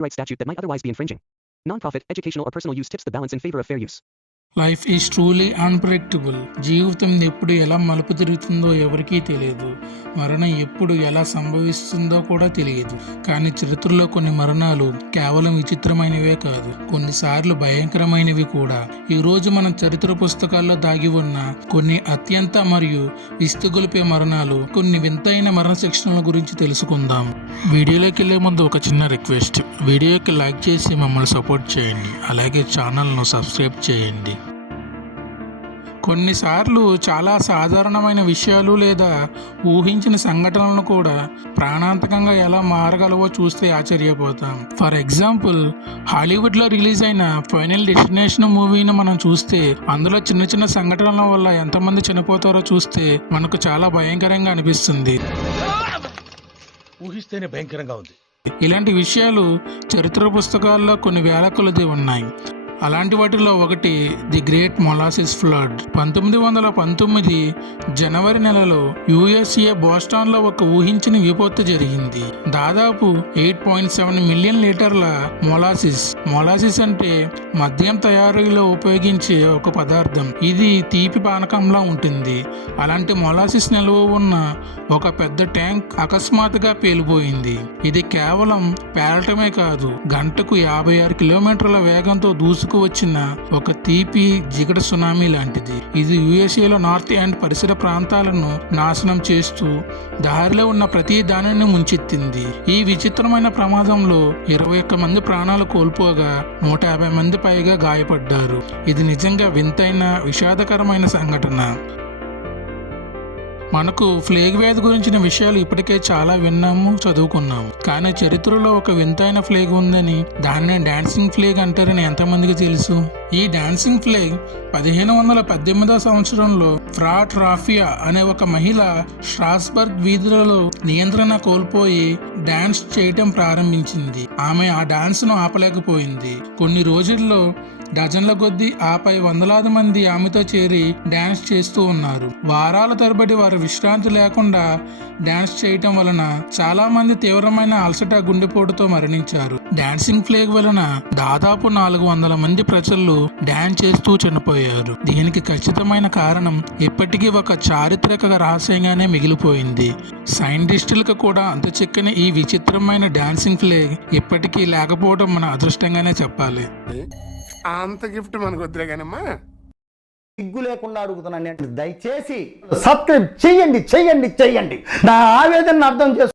copyright statute that might otherwise be infringing. Nonprofit, educational, or personal use tips the balance in favor of fair use. Life is truly unpredictable జీవితం ఎప్పుడు ఎలా మలుపు తిరుగుతుందో ఎవరికీ తెలియదు. మరణం ఎప్పుడు ఎలా సంభవిస్తుందో కూడా తెలియదు. కానీ చరిత్రలో కొన్ని మరణాలు కేవలం విచిత్రమైనవే కాదు. కొన్నిసార్లు భయంకరమైనవి కూడా. ఈరోజు మనం చరిత్ర పుస్తకాల్లో దాగి ఉన్న కొన్ని అత్యంత మరియు విస్తుగొలిపే మరణాలు కొన్ని వింతైన మరణ శిక్షణల గురించి తెలుసుకుందాం. వీడియోలోకి వెళ్ళే ముందు ఒక చిన్న రిక్వెస్ట్. వీడియోకి లైక్ చేసి మమ్మల్ని సపోర్ట్ చేయండి. అలాగే ఛానల్ను సబ్స్క్రైబ్ చేయండి. కొన్నిసార్లు చాలా సాధారణమైన విషయాలు లేదా ఊహించిన సంఘటనలను కూడా ప్రాణాంతకంగా ఎలా మారగలవో చూస్తే ఆశ్చర్యపోతాం. ఫర్ ఎగ్జాంపుల్ హాలీవుడ్లో రిలీజ్ అయిన ఫైనల్ డెస్టినేషన్ మూవీని మనం చూస్తే అందులో చిన్న చిన్న సంఘటనల వల్ల ఎంతమంది చనిపోతారో చూస్తే మనకు చాలా భయంకరంగా అనిపిస్తుంది. ఊహిస్తేనే భయంకరంగా ఉంది. ఇలాంటి విషయాలు చరిత్ర పుస్తకాల్లో కొన్ని వేల కొలది ఉన్నాయి. అలాంటి వాటిలో ఒకటి ది గ్రేట్ మొలాసిస్ ఫ్లడ్. పంతొమ్మిది వందల పంతొమ్మిది జనవరి నెలలో యుఎస్ఏ బోస్టాన్లో ఒక ఊహించిన విపత్తు జరిగింది. దాదాపు ఎయిట్ పాయింట్ సెవెన్ మిలియన్ లీటర్ల మొలాసిస్. మొలాసిస్ అంటే మద్యం తయారీలో ఉపయోగించే ఒక పదార్థం. ఇది తీపి పానకంలా ఉంటుంది. అలాంటి మొలాసిస్ నిల్వ ఉన్న ఒక పెద్ద ట్యాంక్ అకస్మాత్తుగా పేలిపోయింది. ఇది కేవలం పేలటమే కాదు గంటకు యాభై ఆరు కిలోమీటర్ల వేగంతో దూసుకు వచ్చిన ఒక తీపి జిగట సునామీ లాంటిది. ఇది యుఎస్ఏలో నార్త్ అండ్ పరిసర ప్రాంతాలను నాశనం చేస్తూ దారిలో ఉన్న ప్రతి దానిని ముంచెత్తింది. ఈ విచిత్రమైన ప్రమాదంలో ఇరవై ఒక్క మంది ప్రాణాలు కోల్పోగా నూట యాభై మంది పైగా గాయపడ్డారు. ఇది నిజంగా వింతైన విషాదకరమైన సంఘటన. మనకు ఫ్లేగ్ వ్యాధి గురించిన విషయాలు ఇప్పటికే చాలా విన్నాము చదువుకున్నాము. కానీ చరిత్రలో ఒక వింతైన ఫ్లేగ్ ఉందని దాన్ని డాన్సింగ్ ఫ్లేగ్ అంటారని ఎంతమందికి తెలుసు? ఈ డాన్సింగ్ ఫ్లేగ్ పదిహేను వందల పద్దెనిమిదవ సంవత్సరంలో ఫ్రాట్ రాఫియా అనే ఒక మహిళ స్ట్రాస్బర్గ్ వీధులలో నియంత్రణ కోల్పోయి డాన్స్ చేయటం ప్రారంభించింది. ఆమె ఆ డాన్స్ను ఆపలేకపోయింది. కొన్ని రోజుల్లో డజన్ల కొద్దీ ఆపై వందలాది మంది ఆమెతో చేరి డాన్స్ చేస్తూ ఉన్నారు. వారాల తరబడి వారు విశ్రాంతి లేకుండా డాన్స్ చేయటం వలన చాలా మంది తీవ్రమైన అలసట గుండెపోటుతో మరణించారు. డాన్సింగ్ ఫ్లేగ్ వలన దాదాపు నాలుగు వందల మంది ప్రజలు డాన్స్ చేస్తూ చనిపోయారు. దీనికి ఖచ్చితమైన కారణం ఇప్పటికీ ఒక చారిత్రక రహస్యంగానే మిగిలిపోయింది. సైంటిస్టులకు కూడా అంత చిక్కని ఈ విచిత్రమైన డాన్సింగ్ ఫ్లేగ్ ఇప్పటికీ లేకపోవడం మన అదృష్టంగానే చెప్పాలి. అంత గిఫ్ట్ మనకు వద్దులే కానమ్మా సిగ్గు లేకుండా అడుగుతున్నాను దయచేసి సబ్స్క్రైబ్ చెయ్యండి చెయ్యండి చెయ్యండి నా ఆవేదనను అర్థం చేసుకో